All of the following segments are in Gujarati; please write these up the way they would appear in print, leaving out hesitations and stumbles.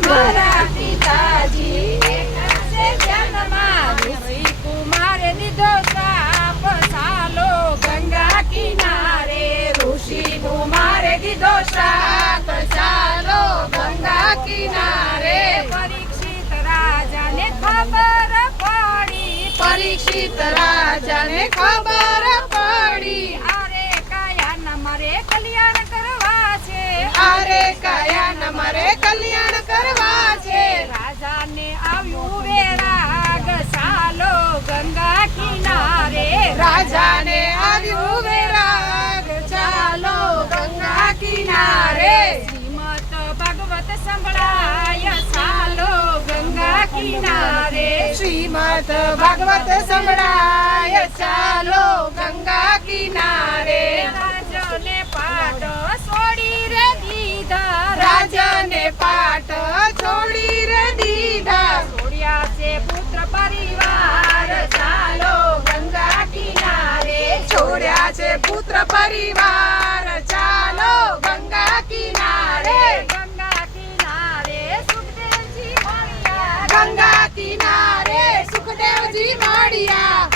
મારા પિતાજી એકાશે ધ્યાનમાં ઋષિ કુમારે દીધો શ્રાપ ચાલો ગંગા કિનારે ઋષિ કુમારે દીધો શ્રાપ ચાલો ગંગા કિનારે પરીક્ષિત રાજાને ખબર પડી પરીક્ષિત રાજાને ખબર પડી અરે કયા મારે કલ્યાણ કરવા છે અરે કયા મારે કલ્યાણ કરવા છે રાજાને આવ્યું વેરાગ ચાલો ગંગા કિનારે રાજાને આવ્યું વેરાગ ચાલો ગંગા કિનારે શ્રીમદ ભાગવત સંભળાય ચાલો ગંગા કિનારે શ્રીમદ ભાગવત સંભળાય ચાલો ગંગા કિનારે રાજને પાટ છોડી રે દીધા રાજને પાટ છોડી રે દીધા છોડ્યા છે પુત્ર પરિવાર ચાલો ગંગા કિનારે છોડ્યા છે પુત્ર પરિવાર ચાલો ગંગા કિનારે ગંગા કિનારે સુખદેવજી મળ્યા ગંગા કિનારે સુખદેવજી મળ્યા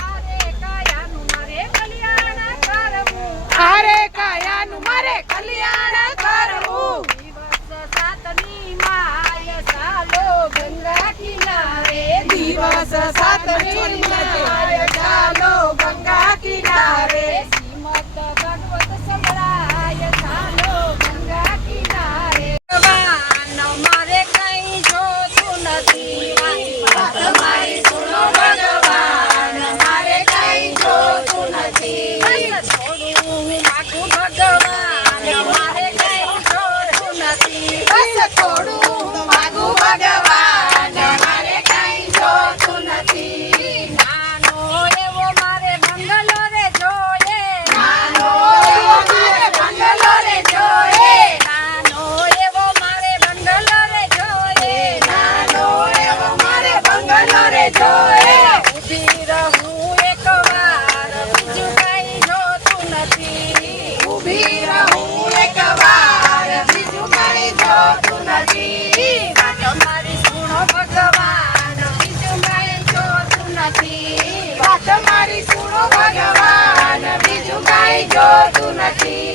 અરે કયાનું મારે કલ્યાણ કરવું દિવસ સાતની માય ચાલો ગંગા કિનારે દિવસ સાતની માય ચાલો ગંગા કિનારે શ્રીમદ ભાગવત સંભળાય ચાલો ગંગા કિનારે ભગવાન મારે કઈ જોતું નથી મારી સુનો ભગવાન મારે કઈ જોતું નથી થોડું માગું ભગવાન મારે કઈ જોતું નથી નાનો એવો મારે બંગલો રે જોઈએ નાનો એવો મારે બંગલો રે જોઈએ નાનો એવો મારે બંગલો રે જોઈએ નાનો એવો મારે બંગલો રે જોઈએ ઊભી રહું એક વાર બીજું કઈ જોતું નથી ઊભી રહું એક વાર બીજું કઈ જોતું નથી વાત મારી સુનો ભગવાન બીજું કઈ જોતું નથી વાત મારી સુનો ભગવાન બીજું કઈ જોતું નથી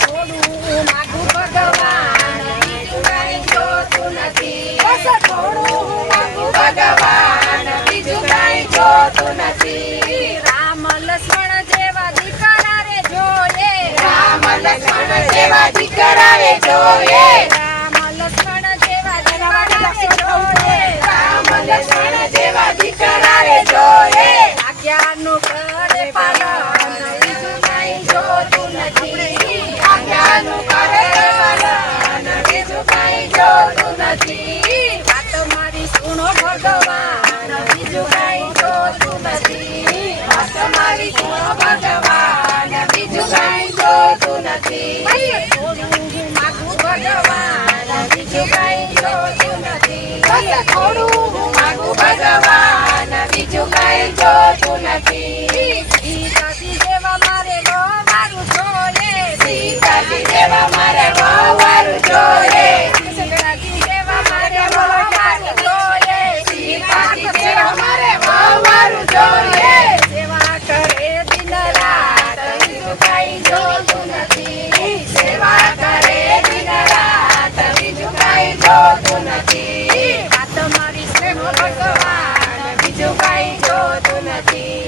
થોડું માગું ભગવાન બીજું કઈ જોતું નથી થોડું માગું ભગવાન બીજું કઈ જોતું નથી રામ લક્ષ્મણ જેવા દીકરા રે જોઈએ રામ લક્ષ્મણ જેવા દીકરા રે જોઈએ રામ લક્ષ્મણ જેવા દીકરા રે જોઈએ રામ લક્ષ્મણ જેવા દીકરા રે જોઈએ આજ્ઞાનું કરે પાલન બીજું કઈ જોતું નથી આજ્ઞાનું કરે પાલન બીજું કઈ જોતું નથી વાત મારી સુનો ભગવાન બીજું કઈ જોતું નથી વાત મારી સુનો ભગવાન બીજું કઈ જોતું નથી થોડું માગું ભગવાન બીજું કઈ જોતું નથી થોડું માગું ભગવાન બીજું કઈ જોતું નથી સીતાજી જેવા મારે મારું જોઈએ સીતાજી જેવા મારે મારું જોઈએ સીતાજી જેવા મારે મારું જોઈએ સીતાજી જેવા મારે મારું જોઈએ સેવા કરે દિન રાત બીજું કઈ જોતું નથી સેવા કરે દિન રાત બીજું કઈ જોતું નથી વાત મારી સુનો ભગવાન બીજું કઈ જોતું નથી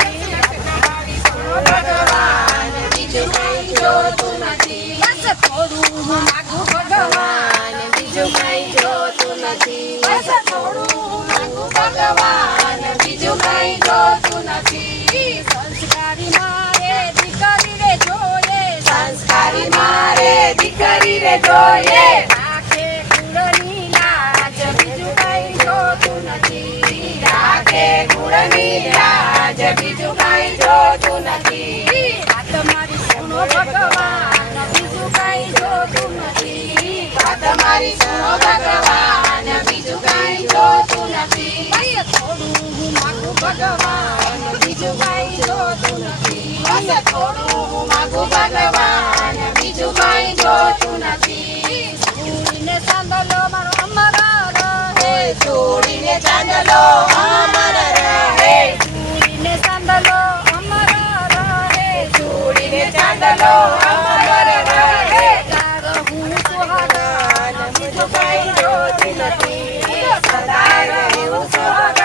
ભગવાન બીજું કઈ જોતું નથી બસ થોડું માગું ભગવાન બીજું કઈ જોતું નથી બસ થોડું માગું ભગવાન બીજું કઈ જોતું નથી સંસ્કારી મારે દીકરી રે જોઈએ સંસ્કારી મારે દીકરી રે જોઈએ રાખે કુળની લાજ બીજું કઈ જોતું નથી રાખે કુળની લાજ બીજું કઈ જોતું નથી વાત મારી સુનો ભગવાન બીજું કઈ જોતું નથી વાત મારી સુનો ભગવાન બીજું કઈ જોતું નથી થોડું માગું ભગવાન બીજું કઈ જોતું નથી થોડું માગું ભગવાન બીજું કઈ જોતું નથી સાંભળો મારો અમર ચાંદલો અમર રહે ચૂડીને ચાંદલો અમર રહે ચૂડીને ચાંદલો અમર રહે રહું સુહાગન બીજું કઈ જોતી નથી સદા રહું સુહાગન